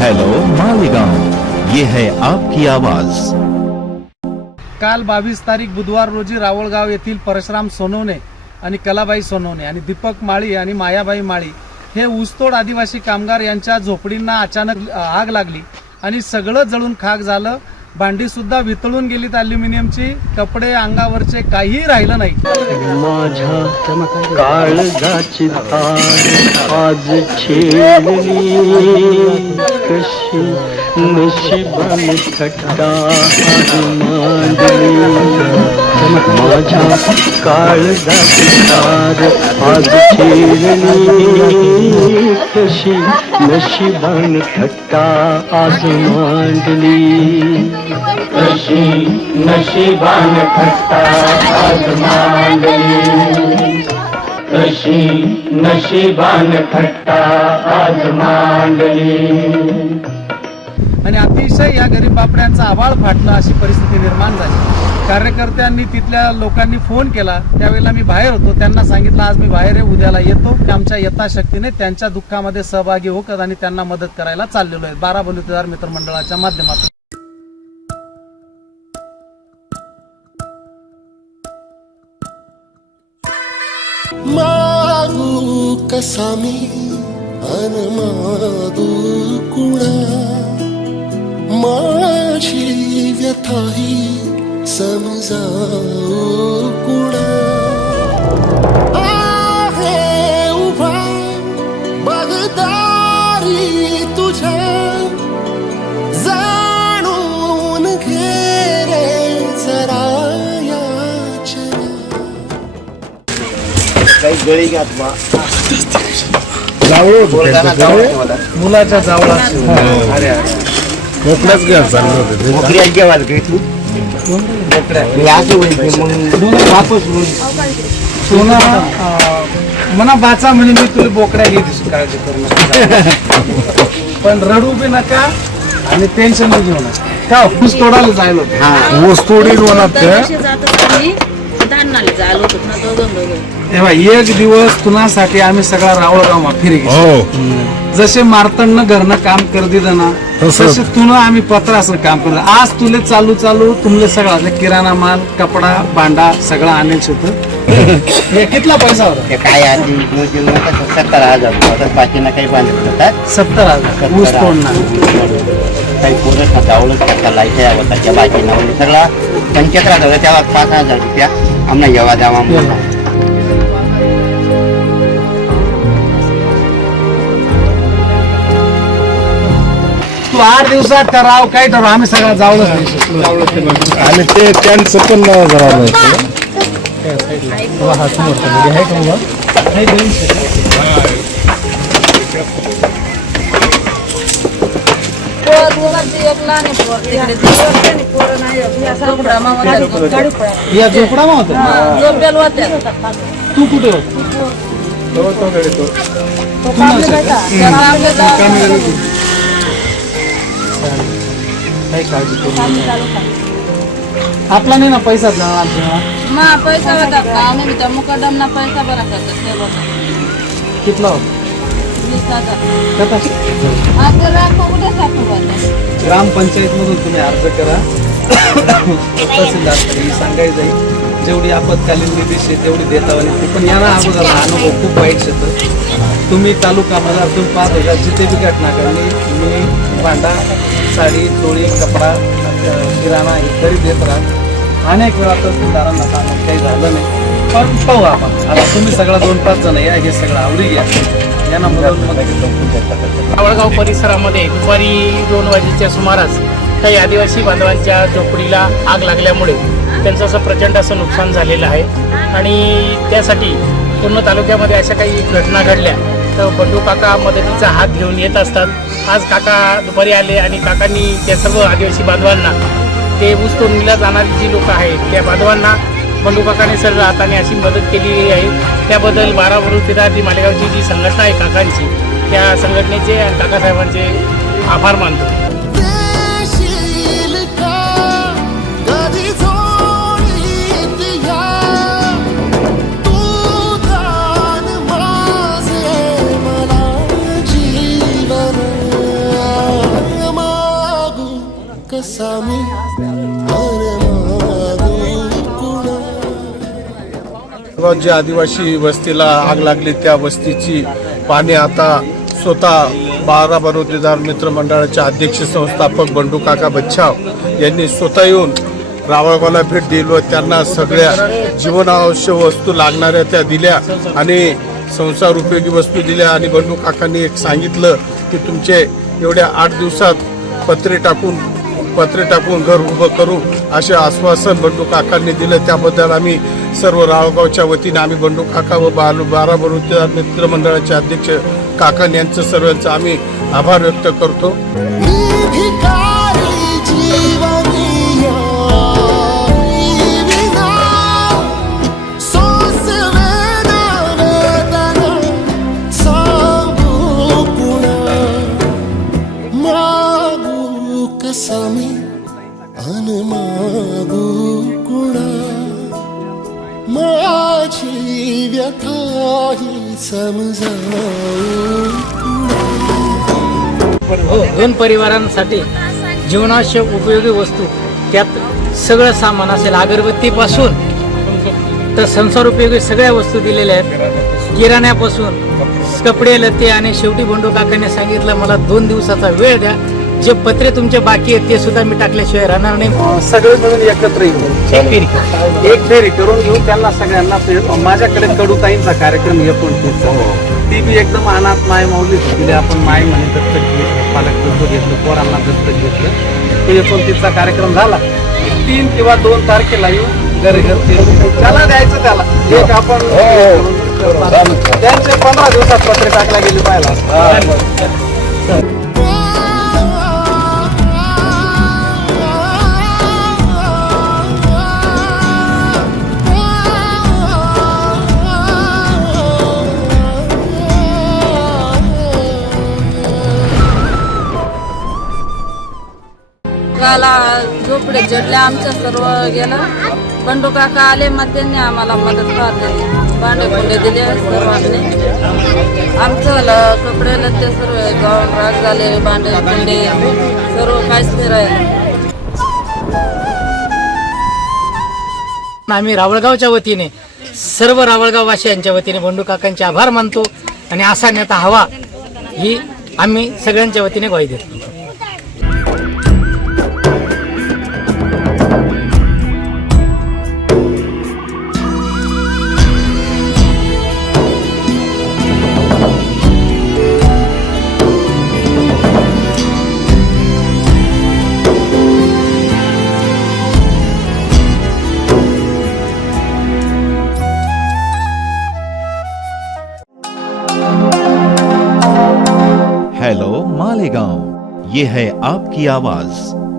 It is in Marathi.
हेलो मालेगांव ये है आपकी आवाज. काल बावीस तारीख बुधवार रोजी रावळगाव येथील परशुराम सोनवणे आणि कलाबाई सोनवणे आणि दीपक माळी आणि मायाबाई माळी हे ऊसतोड आदिवासी कामगार यांच्या झोपडींना अचानक आग लागली आणि सगळं जळून खाक झालं. भांडी सुद्धा वितळून गेलीत अल्युमिनियमची कपडे अंगावरचे काहीही राहिलं नाही. माझ्या काळजाची तार कशी नशिबाने माझ्या काळजाची तार आज छेडली कशी नशिबाने थट्टा आज मांडली. कशी नशिबान थट्टा आज मांडली. कशी नशिबान थट्टा आज मांडली. आणि अतिशय या गरीब बापड्यांचा आवाळ फाटला अशी परिस्थिती निर्माण झाली. कार्यकर्त्यांनी तिथल्या लोकांनी फोन केला. त्यावेळेला मी बाहेर होतो. त्यांना सांगितलं आज मी बाहेर आहे उद्याला येतो. आमच्या यथाशक्तीने त्यांच्या दुःखामध्ये सहभागी होत आणि त्यांना मदत करायला चाललेलो आहे. बारा बलुतेदार मित्रमंडळाच्या माध्यमातून. कसा मी कुणा? माझी व्यथाही समजाऊ कुणा? आहे उभा बगदारी तुझ्या जाणून घे रे जरा याचना मुलाच्या जावळा अरे अरे. सोना अं, मना बाचा म्हणे मी तुला बोकड्या घेते काळजी करू नका. पण रडू बी नका आणि टेन्शन बी घेऊ नका. का फुस तोडायला जायला होतं. ऊस तोडील म्हणत त्या. दरवर्षी जातो आम्ही धानाला जायला होतो. ना दोघं दोघं. तेव्हा एक दिवस तुनासाठी आम्ही सगळा रावळगाव फिरी घेऊ हो. जसे मारतंड घरनं काम कर दिलं ना तसं. तुनं आम्ही पत्राचं काम करतो. आज तुले चालू चालू तुमले सगळा किराणा माल कपडा भांडा सगळा आणेल होतं हे कितला पैसा होता? काय आधी सत्तर हजार बाकीनं काही बांधत होतात सत्तर हजार. ऊस तोडणार काही पोरं खातावलं करता लायच्या या होता बाकीनं म्हणजे सगळा. पंच्याहत्तर हजार तेव्हा पाच हजार रुपया. आम्हाला येवा द्यावा म्हणून. तू आठ दिवसात ठराव काय ठराव आम्ही सगळा जावलच नाही आणि ते त्यांचं पण जरा या झोपडा मग होता तू कुठे होता? काही काळजी करू नका. आपला नाही ना पैसा जाणार आमच्या मा पैसा पैसा बरा करतो ते बघा. कितला होता सापडू होते? ग्रामपंचायत मधून तुम्ही अर्ज करा. तहसीलदारकडे सांगायचं जाईल जेवढी आपत्कालीन निधी शे तेवढी देता आणि पण यांना अगोदर हा अनुभव खूप वाईट शेत तुम्ही तालुका मला दोन पाच हजार जिथे बी घटना घडली मी भांडा साडी चोळी कपडा किराणा इत्यादी देत राहा. अनेक वेळा तहसीलदारांना सांगून काही झालं नाही. पण पाहू आपण. आता तुम्ही सगळा दोन पाच जण या हे सगळं आवडी घ्या. यांना मदत आवळगाव परिसरामध्ये दुपारी दोन वाजेच्या सुमारास काही आदिवासी बांधवांच्या झोपडीला आग लागल्यामुळे त्यांचं असं प्रचंड असं नुकसान झालेलं आहे. आणि त्यासाठी पूर्ण तालुक्यामध्ये अशा काही घटना घडल्या तर बंडू काका मदतीचा हात घेऊन येत असतात. आज काका दुपारी आले आणि काकांनी त्या सर्व आदिवासी बांधवांना ते ऊस तोडणीला जाणारी जी लोक आहेत त्या बांधवांना बंडू काकाने सर्व हाताने अशी मदत केलेली आहे. त्याबद्दल बारा वरुतेदार ती मालेगावची जी संघटना आहे काकांची त्या संघटनेचे आणि काकासाहेबांचे आभार मानतो. कसा जे आदिवासी वस्तीला आग लागली त्या वस्तीची पाणी आता स्वतः बारा बरोदीदार मित्रमंडळाचे अध्यक्ष संस्थापक बंडू काका बच्छाव यांनी स्वतः येऊन रावळगावला भेट दिली व त्यांना सगळ्या जीवनावश्यक वस्तू लागणाऱ्या त्या दिल्या आणि संसार उपयोगी वस्तू दिल्या. आणि बंडू काकांनी एक सांगितलं की तुमचे एवढ्या आठ दिवसात पत्रे टाकून पत्रे टाकून घर उभं करू असे आश्वासन बंडू काकांनी दिलं. त्याबद्दल आम्ही सर्व राळगावच्या वतीने आम्ही बंडू काका व बालू बाराबरूच्या मित्रमंडळाचे अध्यक्ष काकान यांचं सर्वांचं आम्ही आभार व्यक्त करतो. मागू कसा मी माझी व्यथा ही हो दोन परिवारांसाठी जीवनावश्यक उपयोगी वस्तू त्यात सगळं सामान असेल. अगरबत्तीपासून तर संसार उपयोगी सगळ्या वस्तू दिलेल्या आहेत. किराण्यापासून कपडे लते आणि शेवटी बंडू काकांनी सांगितलं मला दोन दिवसाचा वेळ द्या. जे पत्रे तुमचे बाकी आहेत ते सुद्धा मी टाकल्याशिवाय राहणार नाही. सगळे मिळून एकत्र येऊ. एक फेरी. एक फेरी करून घेऊन त्यांना सगळ्यांना माझ्याकडे कडूताईंचा कार्यक्रम एकोणतीसचा ती बी एकदम अनाथ माय माऊलीच तिला आपण माय म्हणे दत्तक घेतलं पालक दत्तक घेतलं पोरांना दत्तक घेतलं. तो एकोणतीसचा कार्यक्रम झाला. तीन किंवा दोन तारखेला येऊन घरी घर त्याला द्यायचं त्याला. एक आपण त्यांचे पंधरा दिवसात पत्रे टाकल्या गेली पाहिला काला झोपडे जडले आमच्या सर्व गेलं. बंडू काका आले मग त्यांनी आम्हाला मदत करली भांडे कुंडे दिले सर्वांनी. आमचं कपडे लत्ते सर्व गाऊन राग झाले भांडे कुंडे सर्व काहीच नाही राहिलं. आम्ही रावळगावच्या वतीने सर्व रावळगाववासियांच्या वतीने बंडू काकांचे आभार मानतो आणि असा नेता हवा ही आम्ही सगळ्यांच्या वतीने ग्वाही देतो. ये है आपकी आवाज।